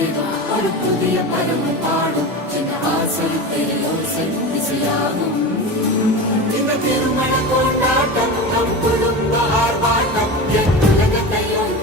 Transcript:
வேகம் ஒரு புதிய பருவம் பாடும் என்ற ஆசை பேரோசை இசையாகும். இந்த திருமண கொண்டாட்டம் நம் குடும்ப ஆர்ப்பாட்டம் என் உலகத்தையும்